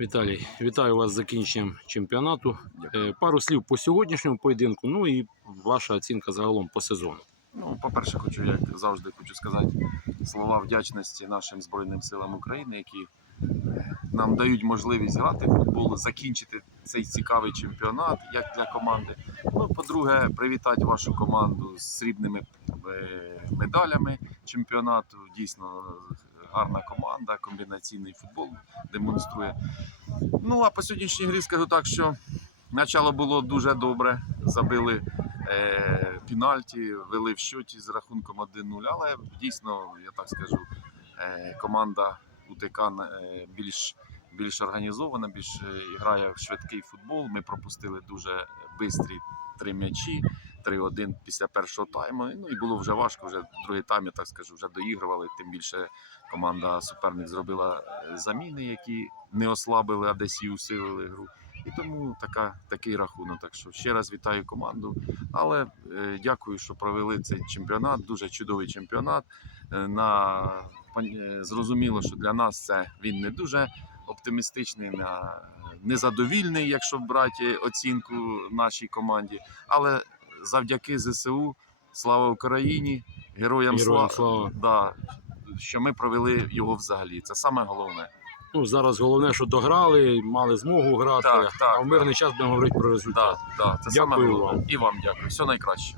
Віталій, вітаю вас з закінченням чемпіонату. Дякую. Е, Пару слів по сьогоднішньому поєдинку, ну і ваша оцінка загалом по сезону. Ну, по-перше, хочу, як завжди, хочу сказати слова вдячності нашим Збройним силам України, які е, нам дають можливість грати в футбол, закінчити цей цікавий чемпіонат як для команди. Ну, по-друге, привітати вашу команду з срібними е, медалями чемпіонату. Дійсно гарна команда, комбінаційний футбол демонструє. Ну а по сьогоднішній грі скажу так, що начало було дуже добре. Забили е, пенальті, вели в щоті з рахунком 1-0. Але дійсно, я так скажу, е, команда УТК е, більш, більш організована, більш е, грає в швидкий футбол. Ми пропустили дуже бистрі три м'ячі. 3-1 після першого тайму. Ну і було вже важко. Вже другий тайм, я так скажу, вже доігрували. Тим більше команда суперник зробила е, заміни, які не ослабили, а десь і усилили гру. І тому така, такий рахунок. Так що ще раз вітаю команду. Але е, дякую, що провели цей чемпіонат. Дуже чудовий чемпіонат. Е, на, е, зрозуміло, що для нас це він не дуже оптимістичний, на, незадовільний, якщо брати оцінку нашій команді. Але завдяки ЗСУ, слава Україні, героям, Героям сла- слава. Да, що ми провели його взагалі. Це саме головне. Ну, зараз головне, що дограли, мали змогу грати, Так, так, а в мирний час будемо говорити про результат. Так, так, це саме головне. вам. І вам дякую. Все найкраще.